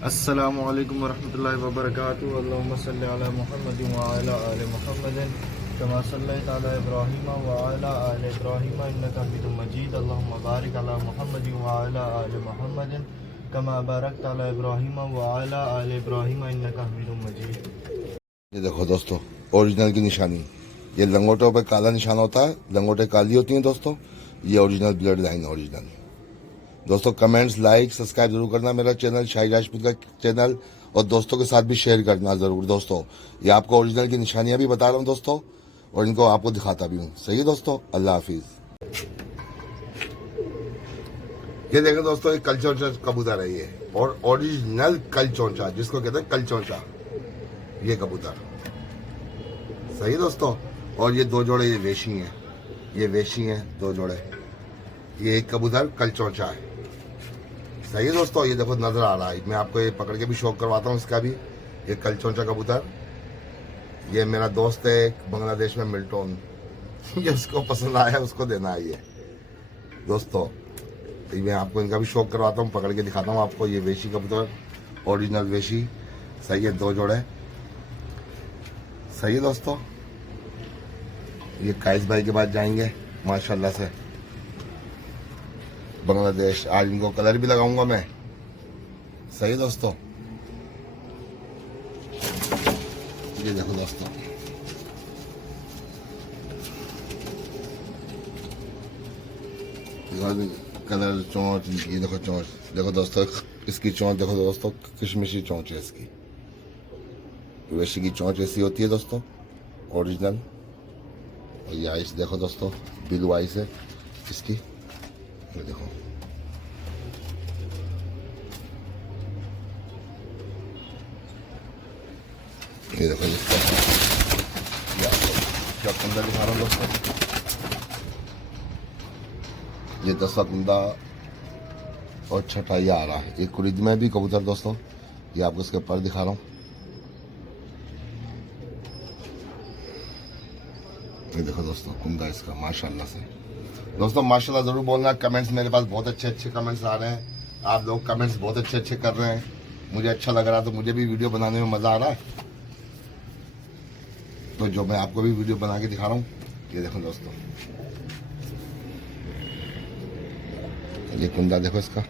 अस्सलामु अलैकुम वरहमतुल्लाहि वबरकातुहू। अल्लाहुम्मा सल्लि अला मुहम्मद व अला आलि मुहम्मद कमा सल्लैता अला इब्राहीम व अला आलि इब्राहीम इन्नका हमीदुम मजीद। अल्लाहुम्मा बारिक अला मुहम्मद व अला आलि मुहम्मद कमा बारकता अला इब्राहीम व अला आलि इब्राहीम इन्नका हमीदुम मजीद। ये देखो दोस्तों, ओरिजिनल की निशानी। ये लंगोटों पे काला निशान होता है, लंगोटें काली होती हैं दोस्तों। ये ओरिजिनल ब्लड लाइन ओरिजिनल। दोस्तों कमेंट्स, लाइक, सब्सक्राइब जरूर करना मेरा चैनल शाहिद राजपूत का चैनल, और दोस्तों के साथ भी शेयर करना जरूर दोस्तों। ये आपको ओरिजिनल की निशानियां भी बता रहा हूँ दोस्तों, और इनको आपको दिखाता भी हूँ। सही है दोस्तों, अल्लाह हाफिज। ये देखें दोस्तों, एक कलचौंचा कबूतर है ये, और ओरिजिनल कलचौंचा जिसको कहते हैं कलचौंचा, ये कबूतर। सही है दोस्तों। और ये दो जोड़े ये वेशी हैं, ये वेशी हैं दो जोड़े। ये एक कबूतर कलचौंचा है। सही है दोस्तों। ये देखो नजर आ रहा है, मैं आपको ये पकड़ के भी शौक करवाता हूँ इसका भी। ये कलचौंचा कबूतर, ये मेरा दोस्त है एक बांग्लादेश में मिल्टन, ये उसको पसंद आया, उसको देना है ये दोस्तों। तो मैं आपको इनका भी शौक करवाता हूँ, पकड़ के दिखाता हूँ आपको। ये वेशी कबूतर, ओरिजिनल वेशी। सही है, दो जोड़े। सही है दोस्तों। ये काइस भाई के पास जाएंगे माशाल्लाह से, बांग्लादेश। आज इनको कलर भी लगाऊंगा मैं। सही है दोस्तों। ये देखो दोस्तों, कलर चोंच, ये देखो चोंच, देखो दोस्तों इसकी चोंच देखो दोस्तों, किशमिशी चोंच है इसकी। वेशी की चोंच ऐसी होती है दोस्तों, ओरिजिनल। और ये आइस देखो दोस्तों, ब्लू आइस है इसकी। ये देखो, ये देखो क्या कुंदा दिखा रहा हूँ दोस्तों। ये 10वां कुंदा और छठा ये आ रहा है। एक कुरिद में भी कबूतर दोस्तों, ये आपको इसके पर दिखा रहा हूँ। ये देखो दोस्तों कुंदा इसका माशाल्लाह से। दोस्तों माशाल्लाह जरूर बोलना। कमेंट्स मेरे पास बहुत अच्छे अच्छे कमेंट्स आ रहे हैं, आप लोग कमेंट्स बहुत अच्छे अच्छे कर रहे हैं, मुझे अच्छा लग रहा है। तो मुझे भी वीडियो बनाने में मज़ा आ रहा है, तो जो मैं आपको भी वीडियो बना के दिखा रहा हूँ। ये देखो दोस्तों, ये कुंदा देखो इसका।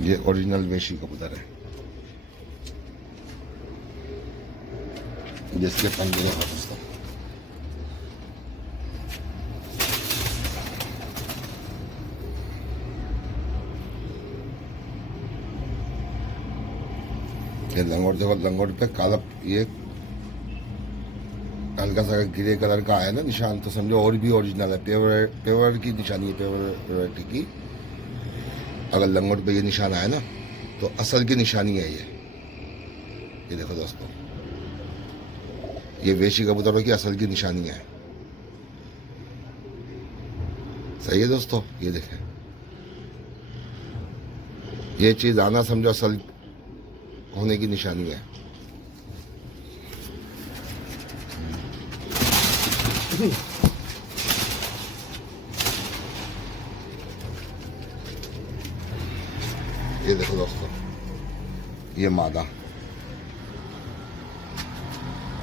ये ओरिजिनल वेशी कबूतर है। जिसके पंजे देखो दोस्तों, ये लंगोट देखो, लंगोट पे काला, ये हल्का सा ग्रे कलर का आया ना निशान, तो समझो और भी ओरिजिनल है। पेवर पेवर की निशानी है, पेवर की। अगर लंगोट पे ये निशान आया ना, तो असल की निशानी है ये देखो दोस्तों, ये वेशी कबूतरों की असल की निशानी है। सही है दोस्तों। ये देखें, ये चीज आना समझो असल होने की निशानी है। ये देखो दोस्तों, ये मादा।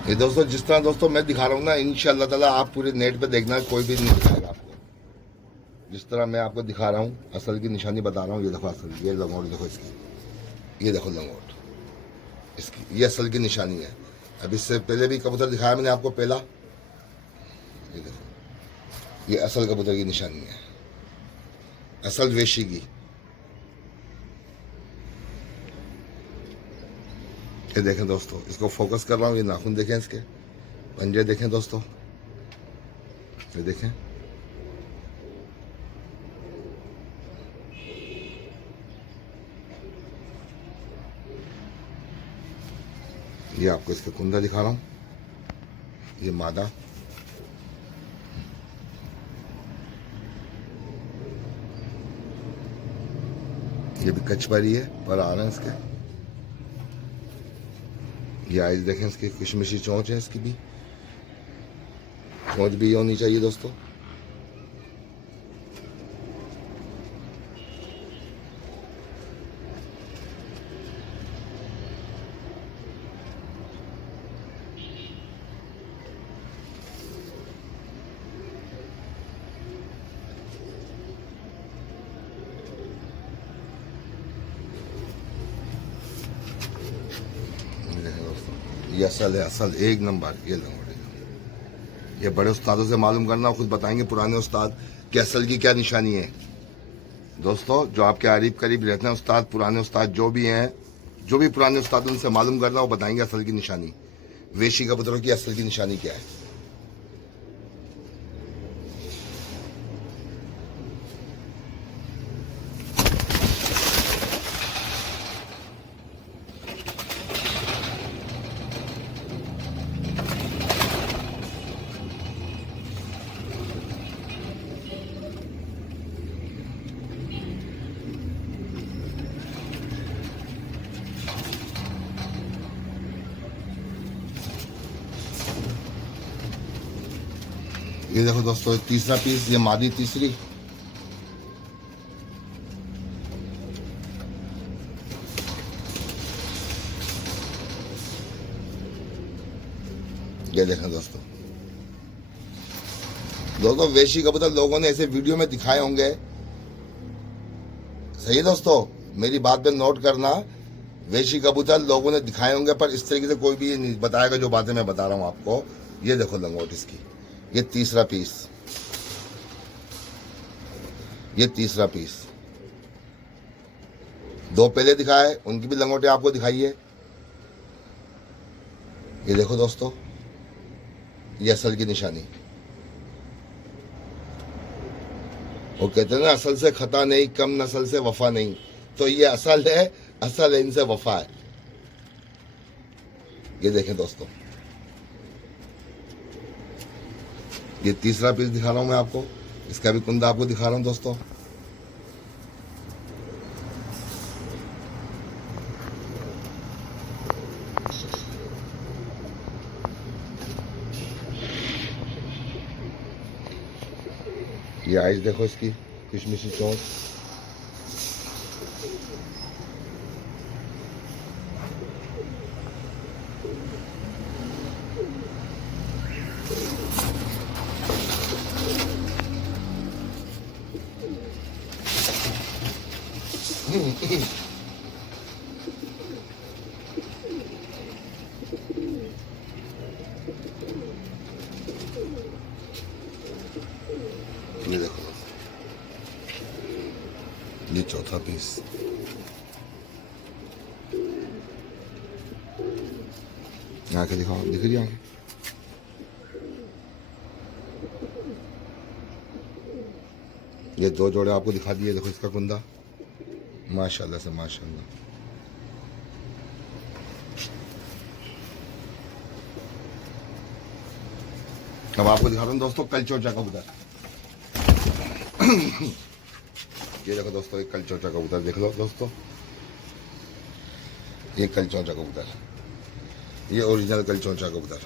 ये दोस्तों जिस तरह दोस्तों मैं दिखा रहा हूँ ना, इंशाअल्लाह ताला आप पूरे नेट पे देखना, कोई भी नहीं दिखाएगा आपको। जिस तरह मैं आपको दिखा रहा हूँ, असल की निशानी बता रहा हूँ। ये देखो असल, ये लंगोट देखो इसकी, ये देखो लंगोट इसकी, ये असल की निशानी है। अब इससे पहले भी कबूतर दिखाया मैंने आपको पहला। ये देखो, ये असल कबूतर की निशानी है, असल वेशी की। ये देखें दोस्तों, इसको फोकस कर रहा हूँ। ये नाखून देखें, इसके पंजे देखें दोस्तों, ये देखें। ये आपको इसके कुंदा दिखा रहा हूँ, ये मादा। ये भी कचपरी है, पर आ रहे हैं इसके। ये आइज देखें इसकी, किशमिशी चोंच है इसकी भी, चोंच भी होनी चाहिए दोस्तों। ये असल है, असल एक नंबर। ये लंगोटी, ये बड़े उस्तादों से मालूम करना, खुद बताएंगे पुराने उस्ताद कि असल की क्या निशानी है। दोस्तों जो आपके करीब करीब रहते हैं उस्ताद, पुराने उस्ताद जो भी हैं, जो भी पुराने उस्ताद, उनसे मालूम करना, वो बताएंगे असल की निशानी, वेशी कबूतरों की असल की निशानी क्या है। ये देखो दोस्तों, तीसरा पीस, ये मादी तीसरी। ये देखें दोस्तों, वेशी कबूतर लोगों ने ऐसे वीडियो में दिखाए होंगे, सही है दोस्तों, मेरी बात पे नोट करना, वेशी कबूतर लोगों ने दिखाए होंगे, पर इस तरीके से कोई भी नहीं बताएगा जो बातें मैं बता रहा हूँ आपको। ये देखो लंगोट इसकी, ये तीसरा पीस, ये तीसरा पीस। दो पहले दिखाए, उनकी भी लंगोटे आपको दिखाइए। ये देखो दोस्तों, ये असल की निशानी। वो कहते हैं ना, असल से खता नहीं, कम नस्ल से वफा नहीं, तो ये असल है, असल है, इनसे वफा है। ये देखें दोस्तों, ये तीसरा पीस दिखा रहा हूं मैं आपको, इसका भी कुंदा आपको दिखा रहा हूं दोस्तों। ये आइज देखो इसकी, किशमिशी चौंक। ये देखो, ये चौथा पीस। आंखें दिखाओ, दिख रही आंखें? ये दो जोड़े आपको दिखा दिए, देखो इसका कुंदा, माशाल्लाह से माशाल्लाह। अब आपको दिखा रहा हूँ दोस्तों कलचौचा कबूतर। ये देखो दोस्तों, एक कलचौचा कबूतर देख लो दोस्तों, ये कलचौचा कबूतर, ये ओरिजिनल कलचौचा कबूतर।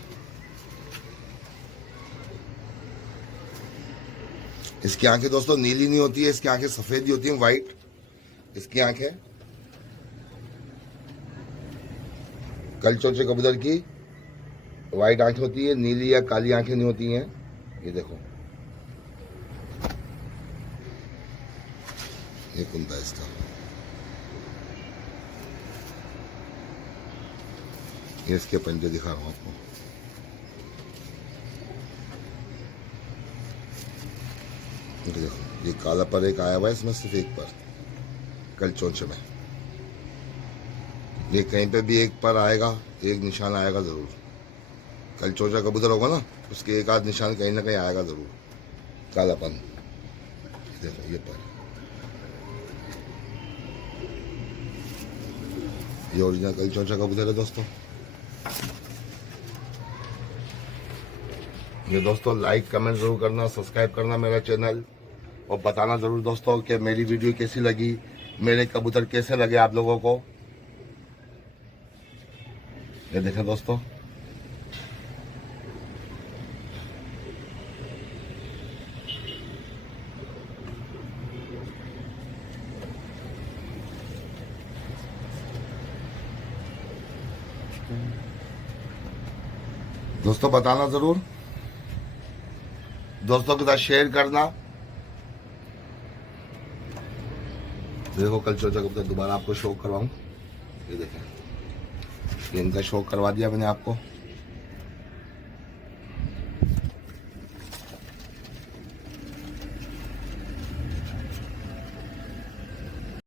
इसकी आंखें दोस्तों नीली नहीं होती है, इसकी आंखें सफेद ही होती हैं, वाइट इसकी आंखें। कलचौचे कबूतर की वाइट आंखें होती है, नीली या काली आंखें नहीं होती हैं। ये देखो, ये कुंदा इसका। ये इसके पंजे दिखा रहा हूं आपको। ये देखो, ये काला पर एक आया हुआ है इसमें, सिर्फ एक पर कल चोंचे में। ये कहीं पे भी एक पर आएगा, एक निशान आएगा जरूर। कल चोंचा कबूतर होगा ना, उसके एक आध निशान कहीं ना कहीं आएगा जरूर, कालापन। देखो ये पर, ये ओरिजिनल कल चोंचा कबूतर है दोस्तों। ये दोस्तों लाइक कमेंट जरूर करना, सब्सक्राइब करना मेरा चैनल, और बताना जरूर दोस्तों कि मेरी वीडियो कैसी लगी, मेरे कबूतर कैसे लगे आप लोगों को। ये देखें दोस्तों, दोस्तों बताना जरूर, दोस्तों के साथ शेयर करना। देखो कल चोचा कबूतर दोबारा आपको शो करवाऊं, ये देखें, इनका शो करवा दिया मैंने आपको।